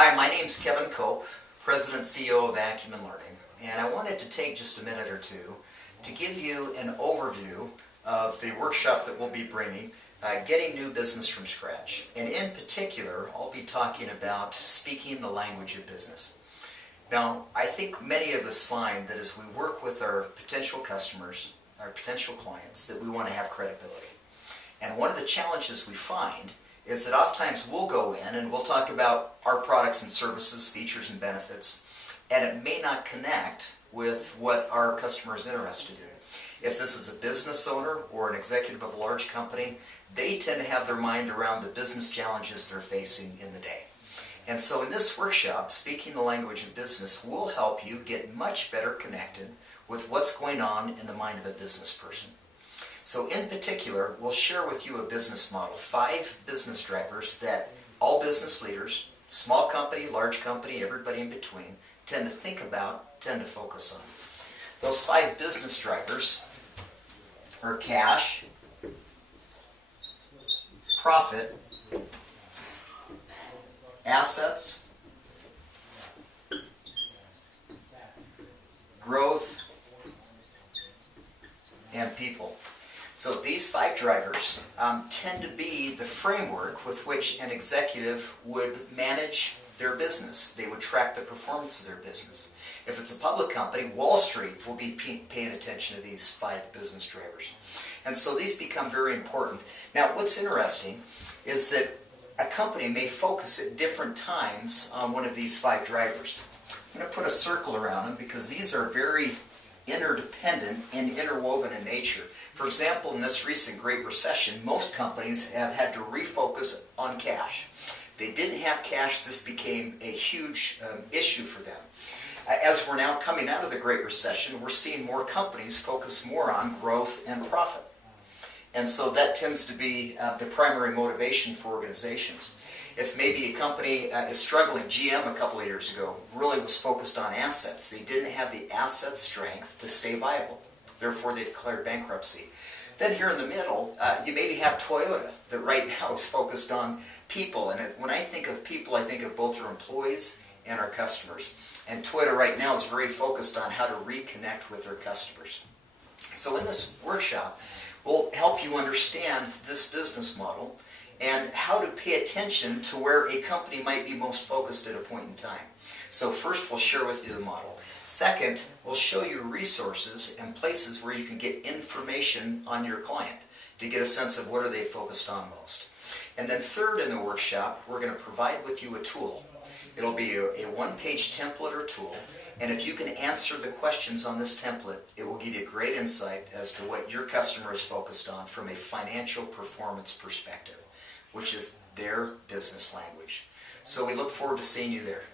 Hi, my name's Kevin Cope, President and CEO of Acumen Learning, and I wanted to take just a minute or two to give you an overview of the workshop that we'll be bringing, Getting New Business from Scratch. And in particular, I'll be talking about speaking the language of business. Now, I think many of us find that as we work with our potential customers, our potential clients, that we want to have credibility. And one of the challenges we find is that oftentimes we'll go in and we'll talk about our products and services, features and benefits, and it may not connect with what our customer is interested in. If this is a business owner or an executive of a large company, they tend to have their mind around the business challenges they're facing in the day. And so in this workshop, Speaking the Language of Business will help you get much better connected with what's going on in the mind of a business person. So in particular, we'll share with you a business model, 5 business drivers that all business leaders, small company, large company, everybody in between, tend to think about, tend to focus on. Those 5 business drivers are cash, profit, assets, growth, and people. So these 5 drivers tend to be the framework with which an executive would manage their business. They would track the performance of their business. If it's a public company, Wall Street will be paying attention to these 5 business drivers. And so these become very important. Now, what's interesting is that a company may focus at different times on one of these 5 drivers. I'm going to put a circle around them because these are very interdependent and interwoven in nature. For example, in this recent Great Recession, most companies have had to refocus on cash. They didn't have cash. This became a huge issue for them. As we're now coming out of the Great Recession, we're seeing more companies focus more on growth and profit. And so that tends to be the primary motivation for organizations. If maybe a company is struggling, GM a couple of years ago really was focused on assets. They didn't have the asset strength to stay viable. Therefore, they declared bankruptcy. Then here in the middle, you maybe have Toyota that right now is focused on people. And when I think of people, I think of both our employees and our customers. And Toyota right now is very focused on how to reconnect with their customers. So in this workshop, we'll help you understand this business model and how to pay attention to where a company might be most focused at a point in time. So first, we'll share with you the model. Second, we'll show you resources and places where you can get information on your client to get a sense of what are they focused on most. And then third, in the workshop, we're going to provide with you a tool. It'll be a one-page template or tool, and if you can answer the questions on this template, it will give you great insight as to what your customer is focused on from a financial performance perspective, which is their business language. So we look forward to seeing you there.